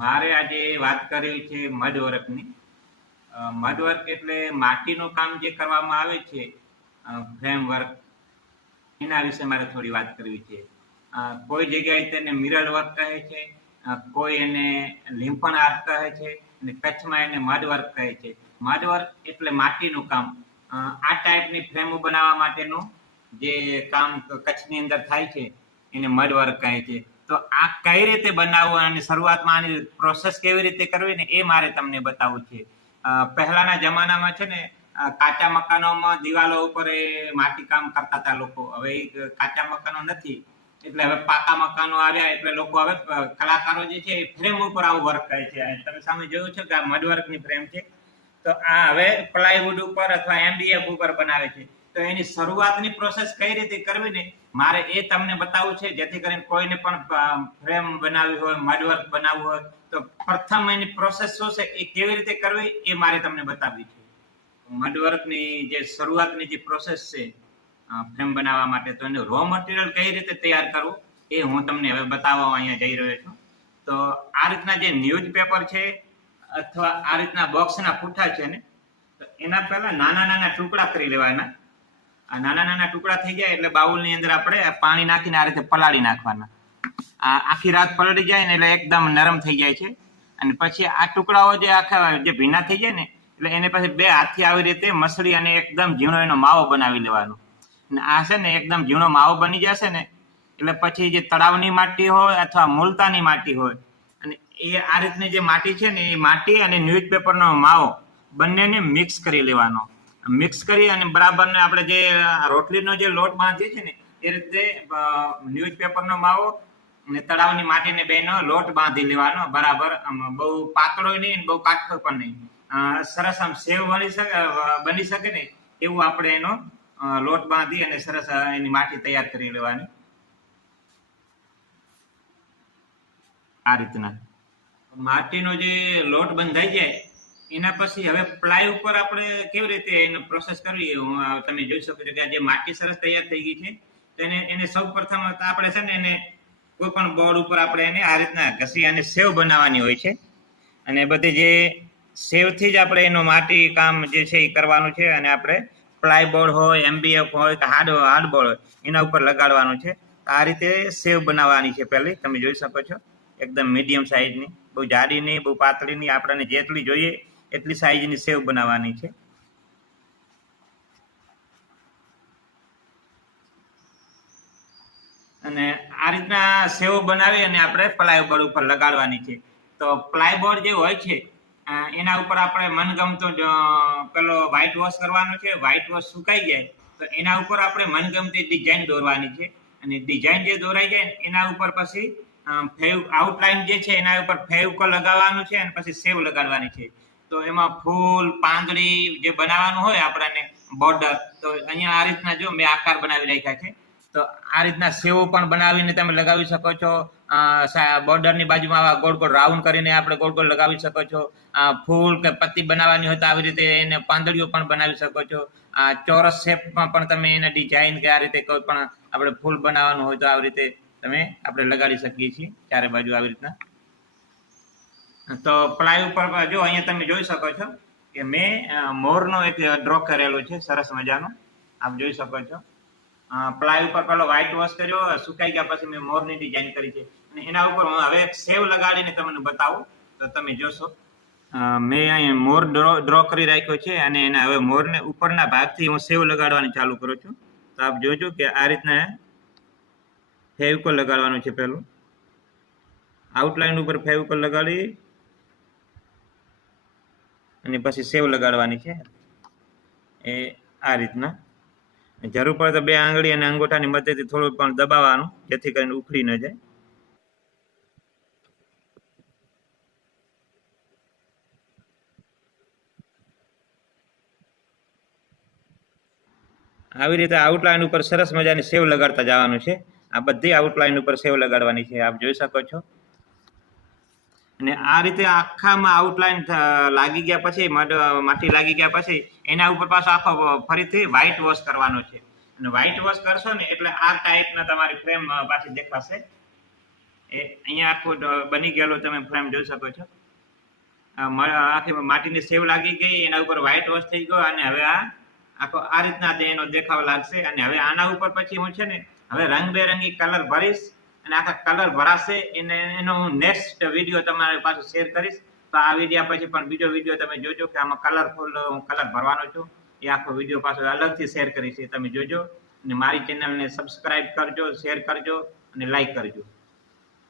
મારે આજે વાત કરવી છે મડવર્કની. મડવર્ક એટલે માટીનું કામ જે કરવામાં આવે છે, ફ્રેમવર્ક, એના વિશે મારે થોડી વાત કરવી છે. કોઈ જગ્યાએ તેને મિરર વર્ક કહે છે, કોઈ એને લીંપણ આર્ટ કહે છે, અને કચ્છમાં એને મડવર્ક કહે છે. મડવર્ક એટલે માટીનું કામ. આ ટાઈપની ફ્રેમો બનાવવા માટેનું જે કામ કચ્છની અંદર થાય છે એને મડવર્ક કહે છે. તો આ કઈ રીતે બનાવવું અને શરૂઆતમાં આની પ્રોસેસ કેવી રીતે કરવી ને એ મારે તમને બતાવવું છે. પહેલાના જમાનામાં છે ને કાચા મકાનોમાં દિવાલો ઉપર એ માટી કામ કરતા હતા લોકો. હવે એ કાચા મકાનો નથી, એટલે હવે પાકા મકાનો આવ્યા એટલે લોકો હવે કલાકારો જે છે એ ફ્રેમ ઉપર આવું વર્ક કરે છે. તમે સામે જોયું છે કે આ મડવર્કની ફ્રેમ છે. તો આ હવે પ્લાયવુડ ઉપર અથવા એમડીએફ ઉપર બનાવે છે. તો એની શરૂઆતની પ્રોસેસ કઈ રીતે કરવી ને મારે એ તમને બતાવવું છે, જેથી કરીને કોઈને પણ ફ્રેમ બનાવવી હોય, મડવર્ક બનાવવું હોય તો પ્રથમ એની પ્રોસેસ શું છે એ કેવી રીતે કરવી એ મારે તમને બતાવવી છે. મડવર્કની જે શરૂઆતની જે પ્રોસેસ છે ફ્રેમ બનાવવા માટે, તો એનું રો મટીરિયલ કઈ રીતે તૈયાર કરવું એ હું તમને હવે બતાવવા અહીંયા જઈ રહ્યો છું. તો આ રીતના જે ન્યૂઝપેપર છે અથવા આ રીતના બોક્સના પૂઠા છે ને, તો એના પહેલા નાના નાના ટુકડા કરી લેવાના. આ નાના નાના ટુકડા થઈ જાય એટલે બાઉલની અંદર આપણે પાણી નાખીને આ રીતે પલાળી નાખવાના. આ આખી રાત પલળી જાય ને એટલે એકદમ નરમ થઈ જાય છે. અને પછી આ ટુકડાઓ જે આખા જે ભીના થઈ જાય ને એટલે એને પછી બે હાથથી આવી રીતે મસળી અને એકદમ ઝીણો એનો માવો બનાવી લેવાનો. અને આ છે ને એકદમ ઝીણો માવો બની જશે ને એટલે પછી જે તળાવની માટી હોય અથવા મુલતાની માટી હોય, અને એ આ રીતની જે માટી છે ને એ માટી અને ન્યૂઝપેપરનો માવો બંનેને મિક્સ કરી લેવાનો. મિક્સ કરી અને બરાબર ને આપણે જે રોટલીનો જે લોટ બાંધીએ છીએ ને એ રીતે ન્યૂઝપેપરનો માવો અને તળાવની માટીને બેનો લોટ બાંધી લેવાનો બરાબર. બહુ પાતળો નહીં, બહુ કાઠો પણ નહીં, સરસ આમ સેવ બની શકે ને એવું આપણે એનો લોટ બાંધી અને સરસ એની માટી તૈયાર કરી લેવાની. આ રીતના માટીનો જે લોટ બંધાઈ જાય એના પછી હવે પ્લાય ઉપર આપણે કેવી રીતે એને પ્રોસેસ કરવી તમે જોઈ શકો છો કે આ જે માટી સરસ તૈયાર થઈ ગઈ છે. તો એને સૌ પ્રથમ આપણે છે ને એને કોઈ પણ બોર્ડ ઉપર આપણે એને આ રીતના ઘસી અને સેવ બનાવવાની હોય છે. અને બધી જે સેવથી જ આપણે એનું માટી કામ જે છે એ કરવાનું છે. અને આપણે પ્લાય બોર્ડ હોય, એમડીએફ હોય કે હાર્ડ બોર્ડ હોય એના ઉપર લગાડવાનું છે. આ રીતે સેવ બનાવવાની છે. પહેલી તમે જોઈ શકો છો એકદમ મીડિયમ સાઈઝની, બહુ જાડી નહીં, બહુ પાતળી નહીં, આપણને જેટલી જોઈએ એટલી સાઈઝની સેવ બનાવવાની છે. અને આ રીતના સેવ બનાવી અને આપણે પ્લાયબોર્ડ ઉપર લગાડવાની છે. તો પ્લાયબોર્ડ જે હોય છે એના ઉપર આપણે મનગમતો પેલો વ્હાઈટ વોશ કરવાનો છે. વ્હાઈટ વોશ સુકાઈ જાય તો એના ઉપર આપણે મનગમતી ડિઝાઇન દોરવાની છે. અને ડિઝાઇન જે દોરાઈ જાય એના ઉપર પછી આઉટલાઈન જે છે એના ઉપર ફેવિકોલ લગાવવાનું છે અને પછી સેવ લગાડવાની છે. તો એમાં ફૂલ, પાંદડી જે બનાવવાનું હોય આપણને બોર્ડર, તો અહીંયા આ રીતના જો મેં આકાર બનાવી રાખ્યા છે. તો આ રીતના સેવો પણ બનાવીને તમે લગાવી શકો છો. બોર્ડરની બાજુમાં આવા ગોળ ગોળ રાઉન્ડ કરીને આપણે ગોળ ગોળ લગાવી શકો છો. ફૂલ કે પત્તી બનાવવાની હોય તો આવી રીતે એને પાંદડીઓ પણ બનાવી શકો છો. ચોરસ શેપમાં પણ તમે એને ડિઝાઇન કે આ રીતે કોઈ પણ આપણે ફૂલ બનાવવાનું હોય તો આવી રીતે આપણે લગાડી શકીએ છીએ ચારે બાજુ આવી રીતના. તો પ્લાય ઉપર જો અહીંયા તમે જોઈ શકો છો કે મેં મોરનો એક ડ્રો કરેલો છે સરસ મજાનો, આપ જોઈ શકો છો. પ્લાય ઉપર પેલો વ્હાઈટ વોશ કર્યો, સુકાઈ ગયા પછી મેં મોરની ડિઝાઇન કરી છે. અને એના ઉપર હું હવે એક સેવ લગાડીને તમને બતાવું તો તમે જોશો. મેં અહીંયા મોર ડ્રો કરી રાખ્યો છે અને એના હવે મોરને ઉપરના ભાગથી હું સેવ લગાડવાની ચાલુ કરું છું. તો આપ જોજો કે આ રીતના ફેવિકોલ લગાડવાનું છે. પેલું આઉટલાઈન ઉપર ફેવિકોલ લગાડી અને પછી સેવ લગાડવાની છે. એ આ રીતના જરૂર પડે તો બે આંગળી અને અંગૂઠાની મદદથી થોડું પણ દબાવવાનું, જેથી કરીને ઉખડી ન જાય. આવી રીતે આઉટલાઈન ઉપર સરસ મજાની સેવ લગાડતા જવાનું છે. આ બધી આઉટલાઈન ઉપર સેવ લગાડવાની છે, આપ જોઈ શકો છો. અને આ રીતે આખામાં આઉટલાઈન લાગી ગયા પછી, માટી લાગી ગયા પછી એના ઉપર પાછો આખો ફરીથી વ્હાઈટ વોશ કરવાનો છે. અને વ્હાઈટ વોશ કરશો ને એટલે આ ટાઈપના તમારી ફ્રેમ પાછી દેખાશે. એ અહીંયા આખું બની ગયેલું તમે ફ્રેમ જોઈ શકો છો. આખી માટીની સેવ લાગી ગઈ, એના ઉપર વ્હાઈટ વોશ થઈ ગયો અને હવે આખો આ રીતના એનો દેખાવ લાગશે. અને હવે આના ઉપર પછી હું છે ને હવે રંગબેરંગી કલર ભરીશ અને આખા કલર ભરાશે. એનો હું નેક્સ્ટ વિડીયો તમારી પાસે શેર કરીશ. તો આ વિડીયા પછી પણ બીજો વિડીયો તમે જોજો કે આમાં કલરફુલ હું કલર ભરવાનો છું. એ આખો વિડીયો પાછો અલગથી શેર કરીશ, એ તમે જોજો. અને મારી ચેનલને સબસ્ક્રાઇબ કરજો, શેર કરજો અને લાઈક કરજો.